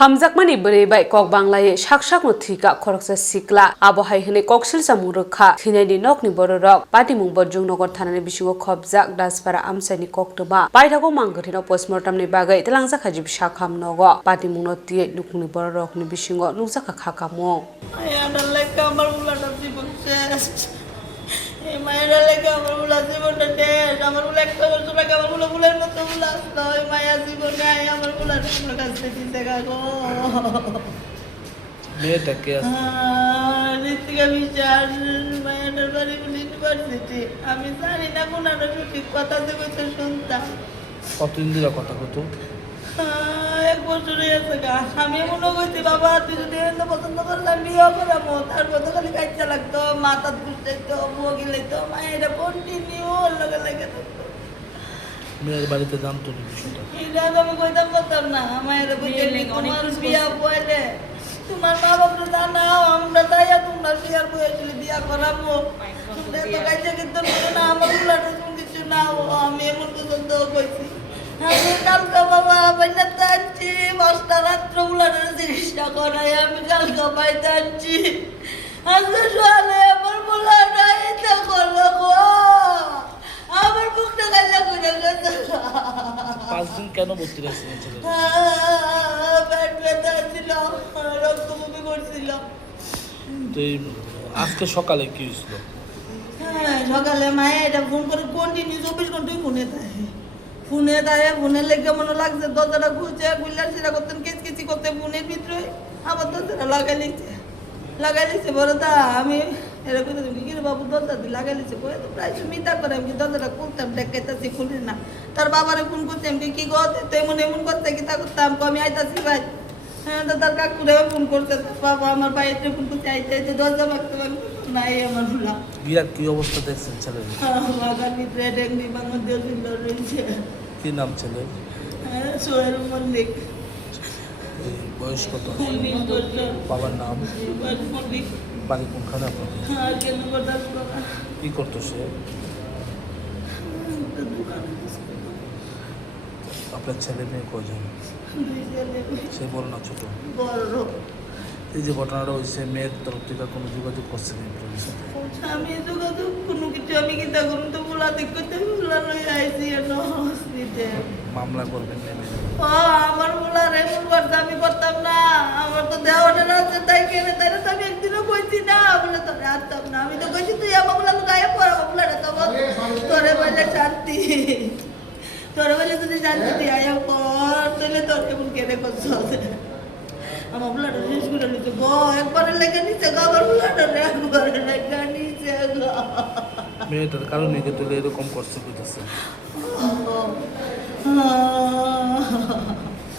Hamjakmani berebai kok banglaye saksak no thika khoroksa sikla abohai hene koksil samung rokha thinai nokni bororok pati mung borjung nogor thanani bisingo khobjak daspara amsani koktoma paithago manggothino postmortem ni bagai telangja khajib sakham nogo pati mung no tie nukni bororok ni bisingo nukjaka khakamo ayadalai kamar bulan জীবন শেষ এই মায়েরা লেগে আমার বুলা জীবনটা শেষ আমার বুলা একটা বছর আগে আমার বুলা বুলের মতো বুলা আসতো ওই মায়া জীবনে আয় আমার বুলার আমার কাছে চিন্তা কাগো মেয়েটা কে আছে ঋতিকা বিচার মায়াটার বাড়ি ইউনিভার্সিটি আমি জানি না কোনাটা সঠিক কথা দেবে তো শুনতাম কতদিন ধরে কথা কতো এক বছর হয়েছে গা আমি মনে করছি বাবা তুই যদি এনে পছন্দ করলাম বিয়ে করাবো তারপর তো খালি কাজটা লাগতো মাথা ঘুরতেতো বুয়া গিলাইতো মায়েরা কন্টিনিউ ওর লগে লেগে থাকতো মেয়ের বাড়িতে জানতো না বিষয়টা এটা আমি কইতাম করতাম না মায়েরা বুঝে তোমার বিয়া বলে তোমার মা বাবা জানাও আমরা তাইয়া তোমার বিয়ার বয়সে বিয়া করাবো তোমরা তো কাজটা কিন্তু না আমার উলাটা তুমি কিছু না আমি এমন পছন্দ কইছি আমি কালকে বাবা বাইনাতে আনছি 5টা রাত্র উলানের চিকিৎসা করাই আমি কালকে বাইতে আনছি আজকে সকালে আমার বুলাটা এটা করলো গো আমার বুকটা গাল্লা করে গেছে 5 দিন কেন ভর্তি রাখছিলেন ছেলে পেট ব্যথা ছিল রক্ত বমি করছিল তো আজকে সকালে কি হয়েছিল সকালে মায়ে এটা ফোন করে কন্টিনিউ 24 ঘন্টাই ফোনে দেয় ফোনে লেগে মনে লাগছে দরজাটা খুঁজে গুল্লার সেটা করতেন কিচকিচি করতে ফোনের ভিতরে আবার দরজাটা লাগাই লিছে বলে তা আমি এরকম কি রে বাবু দরজা দিয়ে লাগাই লিছে বলে তো প্রায় মিতা করে আমি দরজাটা খুলতাম ডেকাইতাছি খুলি না তার বাবারে ফোন করতে আমি কি গো তেমন এমন করতে কি তা করতাম আমি আইতাছি ভাই হ্যাঁ তার কাকুরে ফোন করতে বাবা আমার বাইরে ফোন করতে আইতে দরজা মারতে নাই আমার ভুলা বিয়ার কি অবস্থা দেখছেন ছেলের বাগান ভিতরে ডেঙ্গি বাংলাদেশ রয়েছে কি নাম ছেলে সোহেল মল্লিক বয়স কত 19 বছর বাবার নাম মল্লিক বাড়ি কোনখানে আপনার কেন কথা কি করতো সে আপনার ছেলে মেয়ে কজন সে বড় না ছোট বড় এই যে ঘটনাটা হয়েছে মেয়ের তরফ থেকে কোনো যোগাযোগ করছে না পুলিশের সাথে আমি যোগাযোগ কোনো কিছু আমি কিতা করুন তো বলা দেখতে বলা লই আইছি হসপিটালে মামলা করবেন নেমে আমার বলা রেমন করতে আমি করতাম না আমার তো দেওয়াটা আছে তাই কেনে তাই তো আমি একদিনও কইছি না বলে তো রাখতাম না আমি তো কইছি তুই আমার বলা গায়ে পড়া বলাটা তো তোরে বলে শান্তি তোরে বলে যদি শান্তি দিয়ে আয়া পর তাহলে তোর কেমন কেনে করছ আমার বুলাটা শেষ করে নিতে গো একবারে লেগে নিতে গো আমার বুলাটা একবারে লেগে নিতে গো মেয়েটার কারণে কি তুলে এরকম করছে বুঝতেছে